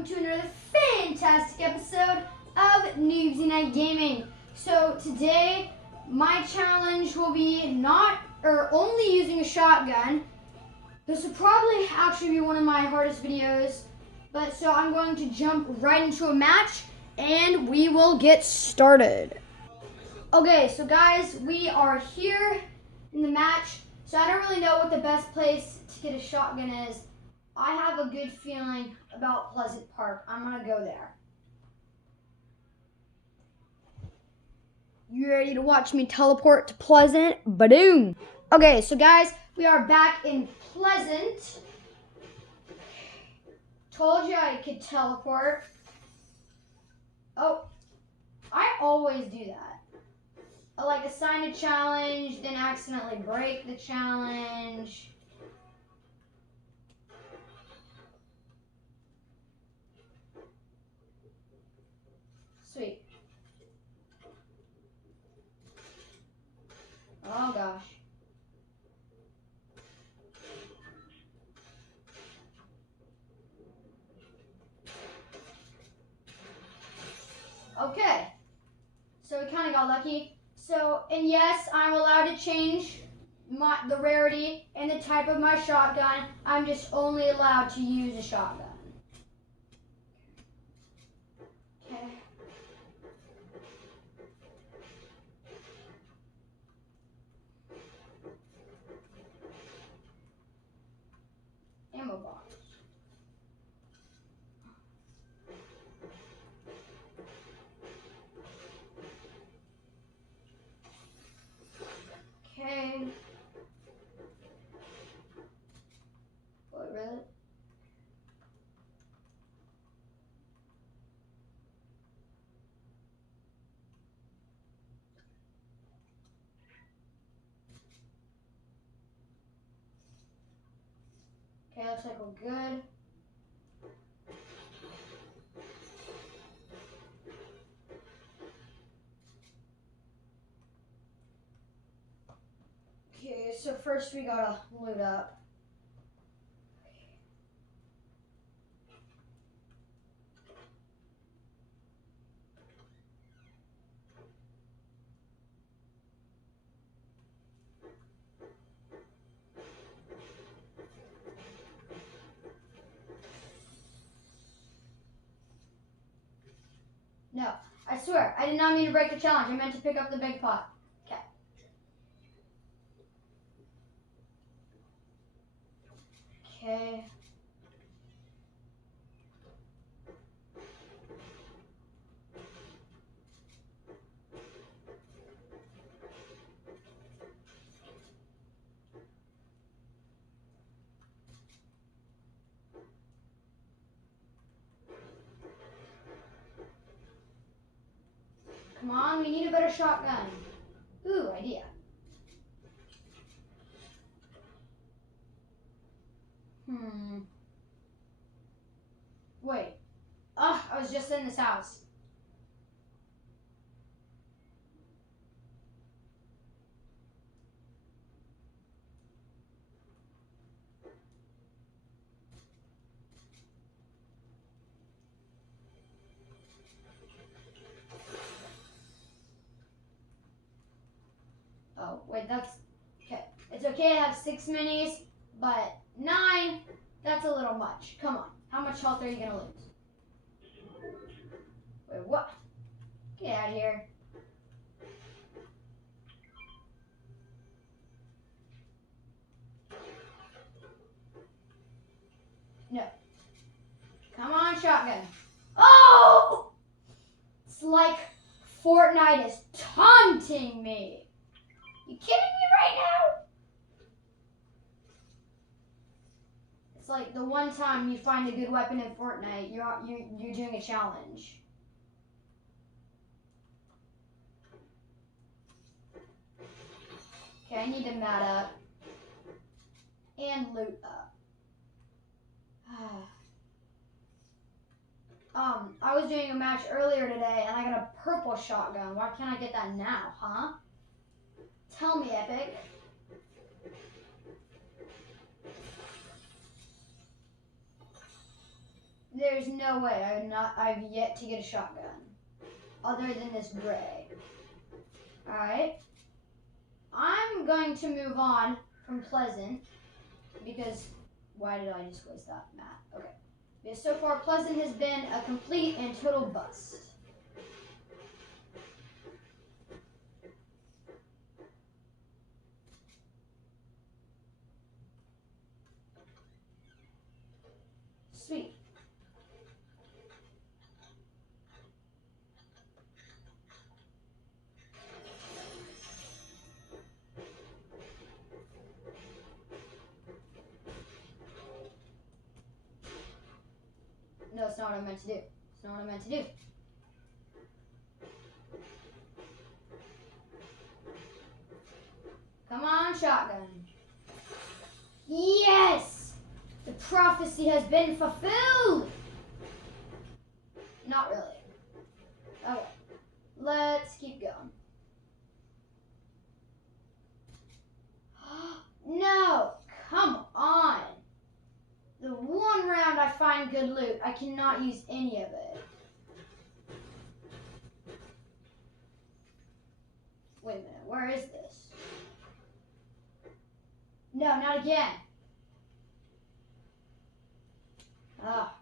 welcome to another fantastic episode of Noobsy Night Gaming. So today, my challenge will be only using a shotgun. This will probably actually be one of my hardest videos, but so I'm going to jump right into a match and we will get started. Okay, so guys, we are here in the match. So I don't really know what the best place to get a shotgun is. I have a good feeling about Pleasant Park. I'm gonna go there. You ready to watch me teleport to Pleasant? Badoom! Okay, so guys, we are back in Pleasant. Told you I could teleport. Oh, I always do that. I like assign a challenge, then accidentally break the challenge. Sweet. Oh gosh. Okay. So we kind of got lucky. So, and yes, I'm allowed to change the rarity and the type of my shotgun. I'm just only allowed to use a shotgun. Okay. Ammo box. Okay. What, really? Okay, looks like we're good. Okay, so first we gotta loot up. No, I swear, I did not mean to break the challenge. I meant to pick up the big pot. Okay. Okay. Come on, we need a better shotgun. Ooh, idea. Wait. Ugh, I was just in this house. Oh, wait, that's... Okay. It's okay to have 6 minis, but 9, that's a little much. Come on. How much health are you going to lose? Wait, what? Get out of here. No. Come on, shotgun. Oh! It's like Fortnite is taunting me. You kidding me right now? It's like the one time you find a good weapon in Fortnite, you're doing a challenge. Okay, I need to mat up and loot up. I was doing a match earlier today and I got a purple shotgun. Why can't I get that now, huh? Tell me, Epic. There's no way. I've yet to get a shotgun. Other than this gray. Alright. I'm going to move on from Pleasant. Because, why did I just waste that map? Okay. Because so far, Pleasant has been a complete and total bust. Sweet. No, it's not what I meant to do. It's not what I meant to do. Come on, shotgun. Yes! The prophecy has been fulfilled! Not really. Okay. Let's keep going. No! Come on! The one round I find good loot, I cannot use any of it. Wait a minute, where is this? No, not again. Ah,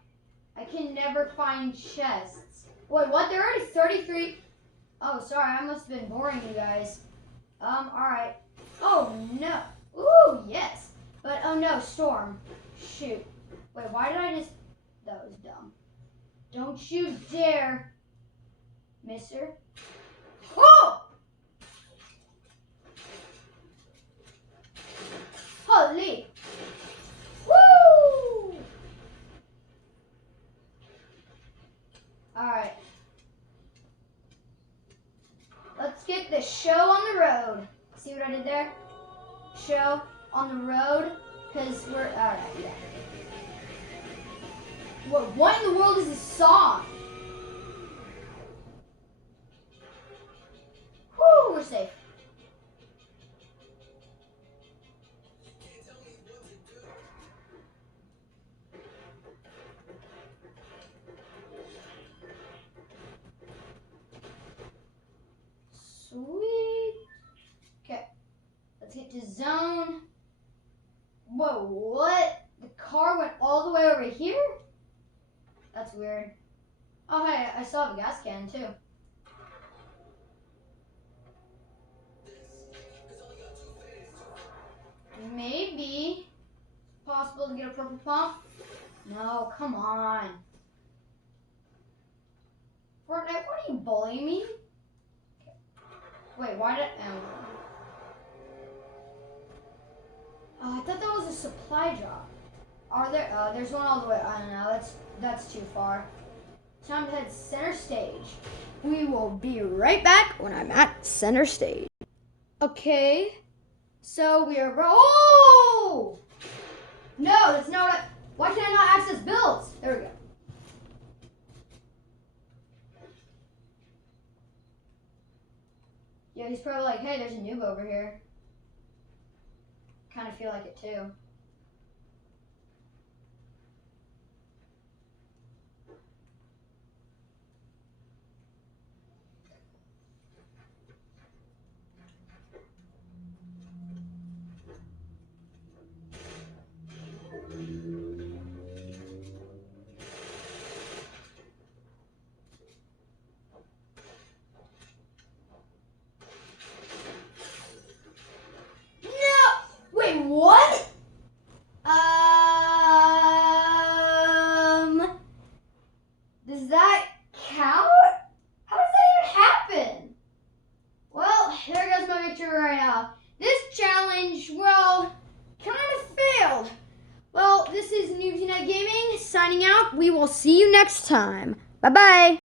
I can never find chests. Wait, what? There are already 33. Oh, sorry, I must have been boring you guys. Alright. Oh, no. Ooh, yes. But, oh no, storm. Shoot. Wait, why did I just... That was dumb. Don't you dare, mister. Oh! Holy! Woo! Alright. Let's get the show on the road. See what I did there? Show on the road. Because we're... Alright, yeah. What in the world is this song? Whew, we're safe. Sweet. Okay. Let's get to zone. Whoa, what? The car went all the way over here? That's weird. Oh, hey, I still have a gas can, too. Maybe it's possible to get a purple pump. No, come on. Fortnite, what are you bullying me? Okay. Wait, why did... Oh, I thought that was a supply drop. Are there? There's one all the way. I don't know. That's too far. Time to head center stage. We will be right back when I'm at center stage. Okay. So we are. Oh! No, that's not what. Why can I not access builds? There we go. Yeah, he's probably like, hey, there's a noob over here. Kind of feel like it too. What? Does that count? How does that even happen? Well, there goes my victory right now. This challenge, well, kind of failed. Well, this is Noobsy Night Gaming signing out. We will see you next time. Bye-bye.